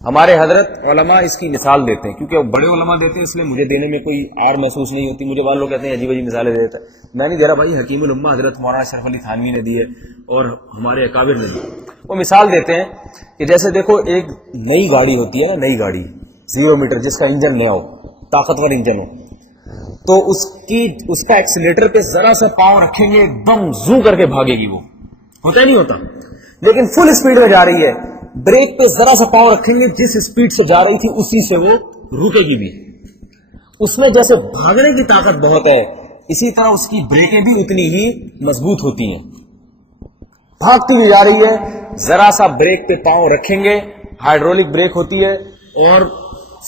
ہمارے حضرت علماء اس کی مثال دیتے ہیں، کیونکہ بڑے علماء دیتے ہیں اس لیے مجھے دینے میں کوئی آر محسوس نہیں ہوتی. مجھے بعض لوگ کہتے ہیں عجیب عجیب مثالیں دے دیتا ہے. میں نہیں دے رہا بھائی، حکیم الامہ حضرت مولانا اشرف علی تھانوی نے دی ہے اور ہمارے اکابر نے دی. وہ مثال دیتے ہیں کہ جیسے دیکھو ایک نئی گاڑی ہوتی ہے نا، نئی گاڑی 0 میٹر جس کا انجن نیا ہو، طاقتور انجن ہو، تو اس کا ایکسیلیٹر پہ ذرا سا پاؤں رکھیں گے ایک دم زو کر کے بھاگے گی. وہ ہوتا ہی نہیں ہوتا. لیکن فل اسپیڈ میں جا رہی ہے، بریک پہ ذرا سا پاؤں رکھیں گے، جس اسپیڈ سے جا رہی تھی اسی سے وہ رکے گی بھی. اس میں جیسے بھاگنے کی طاقت بہت ہے، اسی طرح اس کی بریکیں بھی اتنی ہی مضبوط ہوتی ہیں. بھاگتی ہوئی جا رہی ہے، ذرا سا بریک پہ پاؤں رکھیں گے، ہائیڈرولک بریک ہوتی ہے اور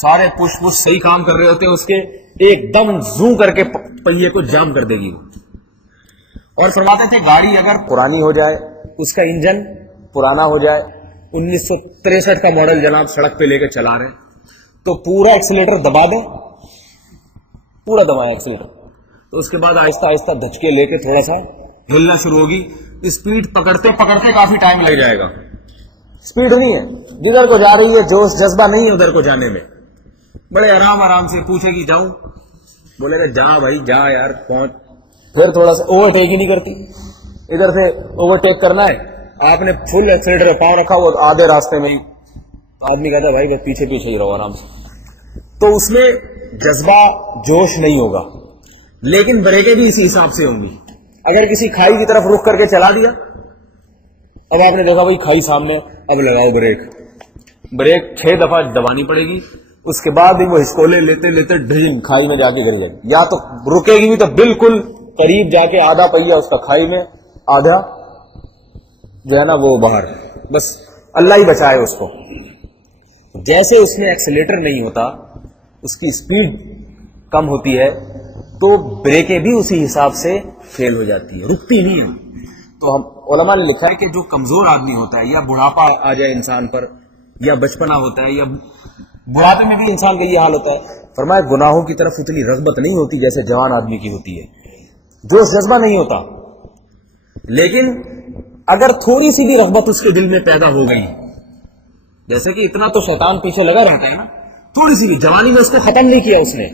سارے پش صحیح کام کر رہے ہوتے ہیں اس کے، ایک دم زو کر کے پہیے کو جام کر دے گی. اور فرماتے تھے گاڑی اگر پرانی ہو جائے، اس کا انجن پرانا ہو جائے، 1963 کا ماڈل جناب سڑک پہ لے کے چلا رہے تو پورا ایکسیلیٹر دبا دیں، پورا دبایا ایکسیلیٹر، تو اس کے بعد آہستہ آہستہ دھچکے لے کے تھوڑا سا ہلنا شروع ہوگی. اسپیڈ پکڑتے پکڑتے کافی ٹائم لگ جائے گا. اسپیڈ نہیں ہے، جدھر کو جا رہی ہے جوش جذبہ نہیں ہے ادھر کو جانے میں. بڑے آرام سے پوچھے گی جاؤں، بولے گا جا بھائی جا یار پہنچ. پھر تھوڑا سا اوور ٹیک ہی نہیں کرتی. ادھر سے اوور ٹیک کرنا ہے، آپ نے فل ایکسیلیٹر پہ پاؤں رکھا، وہ آدھے راستے میں ہی آدمی کہتا ہے بھائی بس پیچھے پیچھے ہی رہو آرام سے. تو اس میں جذبہ جوش نہیں ہوگا. لیکن بریکیں بھی اسی حساب سے ہوں گی. اگر کسی کھائی کی طرف رخ کر کے چلا دیا، اب آپ نے دیکھا بھائی کھائی سامنے، اب لگاؤ بریک 6 دفعہ دبانی پڑے گی. اس کے بعد بھی وہ ہسکولے لیتے لیتے ڈھین کھائی میں جا کے گر جائے گی. یا تو رکے گی بھی تو بالکل قریب جا کے آدھا پہیا اس کا کھائی میں، آدھا جو ہے نا وہ باہر. بس اللہ ہی بچائے اس کو. جیسے اس میں ایکسیلیٹر نہیں ہوتا، اس کی اسپیڈ کم ہوتی ہے، تو بریکیں بھی اسی حساب سے فیل ہو جاتی ہے، رکتی نہیں ہے. تو ہم علماء نے لکھا ہے کہ جو کمزور آدمی ہوتا ہے، یا بڑھاپا آ جائے انسان پر، یا بچپنا ہوتا ہے، یا بڑھاپے میں بھی انسان کا یہ حال ہوتا ہے، فرمایا گناہوں کی طرف اتنی رغبت نہیں ہوتی جیسے جوان آدمی کی ہوتی ہے، جوش جذبہ نہیں ہوتا. لیکن اگر تھوڑی سی بھی رغبت اس کے دل میں پیدا ہو گئی، جیسے کہ اتنا تو شیطان پیچھے لگا رہتا ہے نا، تھوڑی سی بھی جوانی میں اس کو ختم نہیں کیا، اس نے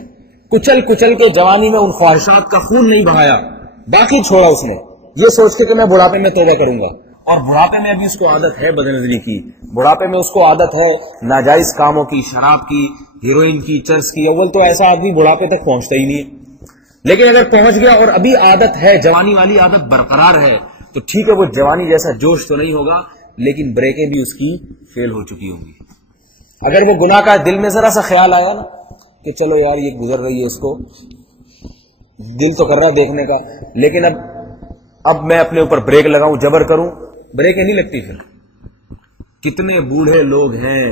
کچل کچل کے جوانی میں ان خواہشات کا خون نہیں بہایا، باقی چھوڑا اس نے یہ سوچ کے کہ میں بڑھاپے میں توبہ کروں گا. اور بڑھاپے میں ابھی اس کو عادت ہے بدنظری کی، بڑھاپے میں اس کو عادت ہے ناجائز کاموں کی، شراب کی، ہیروئن کی، چرس کی. اول تو ایسا آدمی بڑھاپے تک پہنچتا ہی نہیں ہے. لیکن اگر پہنچ گیا اور ابھی عادت ہے، جوانی والی عادت برقرار ہے، تو ٹھیک ہے، وہ جوانی جیسا جوش تو نہیں ہوگا، لیکن بریکیں بھی اس کی فیل ہو چکی ہوں گی. اگر وہ گناہ کا دل میں ذرا سا خیال آیا نا کہ چلو یار یہ گزر رہی ہے، اس کو دل تو کر رہا دیکھنے کا، لیکن اب میں اپنے اوپر بریک لگاؤں، جبر کروں، بریکیں نہیں لگتی. پھر کتنے بوڑھے لوگ ہیں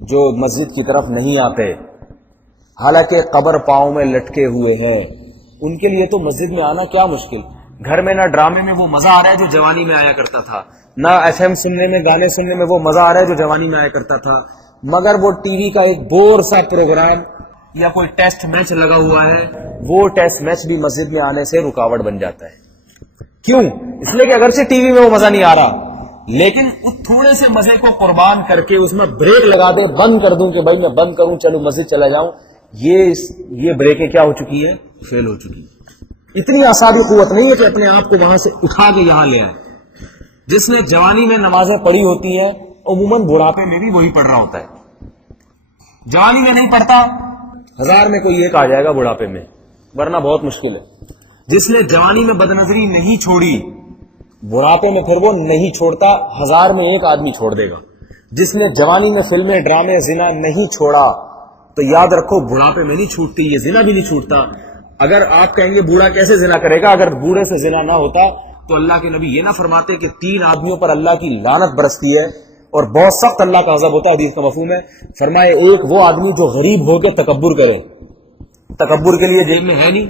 جو مسجد کی طرف نہیں آتے، حالانکہ قبر پاؤں میں لٹکے ہوئے ہیں. ان کے لیے تو مسجد میں آنا کیا مشکل. گھر میں نہ ڈرامے میں وہ مزہ آ رہا ہے جو جوانی میں آیا کرتا تھا، نہ ایف ایم سننے میں، گانے سننے میں وہ مزہ آ رہا ہے جو جوانی میں آیا کرتا تھا، مگر وہ ٹی وی کا ایک بور سا پروگرام یا کوئی ٹیسٹ میچ لگا ہوا ہے، وہ ٹیسٹ میچ بھی مسجد میں آنے سے رکاوٹ بن جاتا ہے. کیوں؟ اس لیے کہ اگرچہ ٹی وی میں وہ مزہ نہیں آ رہا، لیکن اس تھوڑے سے مزے کو قربان کر کے اس میں بریک لگا دے، بند کر دوں کہ بھائی میں بند کروں، چلو مسجد چلا جاؤں، یہ بریکیں کیا ہو چکی ہے؟ فیل ہو چکی. اتنی اعصابی قوت نہیں ہے کہ اپنے آپ کو وہاں سے اٹھا کے یہاں لے آئے. جس نے جوانی میں نمازیں پڑھی ہوتی ہیں، عموماً بڑھاپے میں بھی وہی پڑھ رہا ہوتا ہے. جوانی میں نہیں پڑھتا، 1000 میں کوئی ایک آ جائے گا بڑھاپے میں، ورنہ بہت مشکل ہے. جس نے جوانی میں بدنظری نہیں چھوڑی، بڑھاپے میں پھر وہ نہیں چھوڑتا، 1000 میں ایک آدمی چھوڑ دے گا. جس نے جوانی میں فلمیں، ڈرامے، زنا نہیں چھوڑا، تو یاد رکھو بڑھاپے میں نہیں چھوٹتی، یہ زنا بھی نہیں چھوٹتا. اگر آپ کہیں گے بوڑھا کیسے زنا کرے گا، اگر بوڑھے سے زنا نہ ہوتا تو اللہ کے نبی یہ نہ فرماتے کہ 3 آدمیوں پر اللہ کی لعنت برستی ہے اور بہت سخت اللہ کا غضب ہوتا ہے. حدیث کا مفہوم ہے، فرمائے ایک وہ آدمی جو غریب ہو کے تکبر کرے. تکبر کے لیے جیب میں ہے نہیں،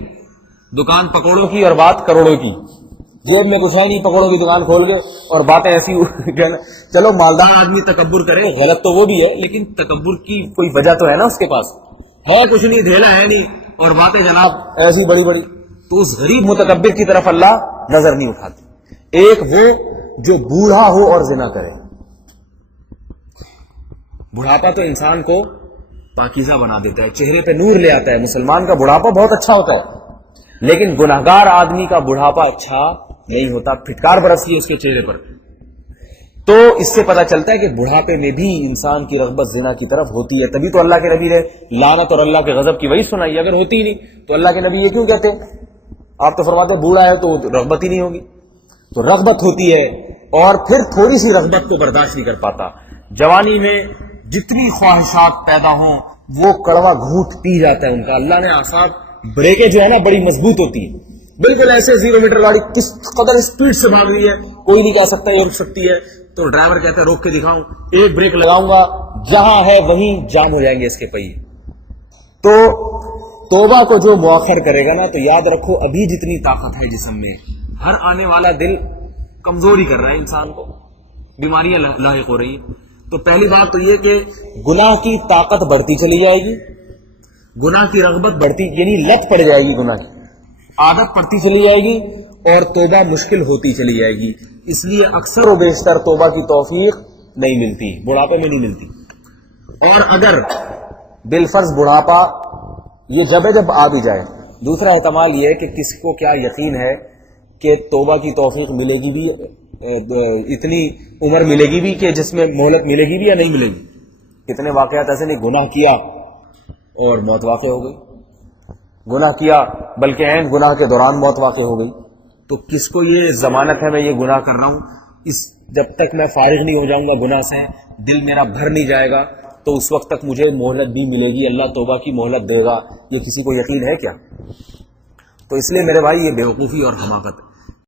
دکان پکوڑوں کی اور بات کروڑوں کی، جیب میں کچھ ہے نہیں، پکوڑوں کی دکان کھول گئے اور باتیں ایسی. چلو مالدار آدمی تکبر کرے، غلط تو وہ بھی ہے، لیکن تکبر کی کوئی وجہ تو ہے نا، اس کے پاس ہے کچھ نہیں، ڈھیلا ہے نہیں، اور باتیں جناب ایسی بڑی بڑی. تو اس غریب متکبر کی طرف اللہ نظر نہیں اٹھاتی. ایک وہ جو بوڑھا ہو اور زنا کرے. بڑھاپا تو انسان کو پاکیزہ بنا دیتا ہے، چہرے پہ نور لے آتا ہے. مسلمان کا بڑھاپا بہت اچھا ہوتا ہے، لیکن گناہگار آدمی کا بڑھاپا اچھا نہیں ہوتا، پھٹکار برستی ہے اس کے چہرے پر. تو اس سے پتا چلتا ہے کہ بڑھاپے میں بھی انسان کی رغبت زنا کی طرف ہوتی ہے. تبھی تو اللہ کے نبی نے لعنت اور اللہ کے غضب کی وہی سنائی. اگر ہوتی ہی نہیں تو اللہ کے نبی یہ کیوں کہتے؟ آپ تو فرماتے بوڑھا ہے تو رغبت ہی نہیں ہوگی. تو رغبت ہوتی ہے، اور پھر تھوڑی سی رغبت کو برداشت نہیں کر پاتا. جوانی میں جتنی خواہشات پیدا ہوں وہ کڑوا گھونٹ پی جاتا ہے ان کا. اللہ نے اعصاب بریکیں جو ہے نا بڑی مضبوط ہوتی ہے، بالکل ایسے 0 میٹر گاڑی کس قدر اسپیڈ سے بھاگ رہی ہے کوئی نہیں کہہ سکتا یہ رک سکتی ہے. تو ڈرائیور کہتا ہے روک کے دکھاؤں، ایک بریک لگاؤں گا، جہاں ہے وہیں جام ہو جائیں گے اس کے پہیے. تو توبہ کو جو مؤخر کرے گا نا، تو یاد رکھو ابھی جتنی طاقت ہے جسم میں، ہر آنے والا دل کمزوری کر رہا ہے انسان کو، بیماریاں لاحق ہو رہی ہیں. تو پہلی بات تو یہ کہ گناہ کی طاقت بڑھتی چلی جائے گی، گناہ کی رغبت بڑھتی، یعنی لت پڑ جائے گی، گناہ کی عادت پڑتی چلی جائے گی، اور توبہ مشکل ہوتی چلی جائے گی. اس لیے اکثر و بیشتر توبہ کی توفیق نہیں ملتی، بڑھاپے میں نہیں ملتی. اور اگر بالفرض بڑھاپا یہ جب آ بھی جائے، دوسرا احتمال یہ ہے کہ کسی کو کیا یقین ہے کہ توبہ کی توفیق ملے گی بھی، اتنی عمر ملے گی بھی کہ جس میں مہلت ملے گی بھی یا نہیں ملے گی. کتنے واقعات ایسے نہیں، گناہ کیا اور موت واقع ہو گئی، گناہ کیا بلکہ عین گناہ کے دوران موت واقع ہو گئی. تو کس کو یہ ضمانت ہے میں یہ گناہ کر رہا ہوں، اس جب تک میں فارغ نہیں ہو جاؤں گا گناہ سے، دل میرا بھر نہیں جائے گا، تو اس وقت تک مجھے مہلت بھی ملے گی، اللہ توبہ کی مہلت دے گا، یہ کسی کو یقین ہے کیا؟ تو اس لیے میرے بھائی یہ بیوقوفی اور حماقت ہے.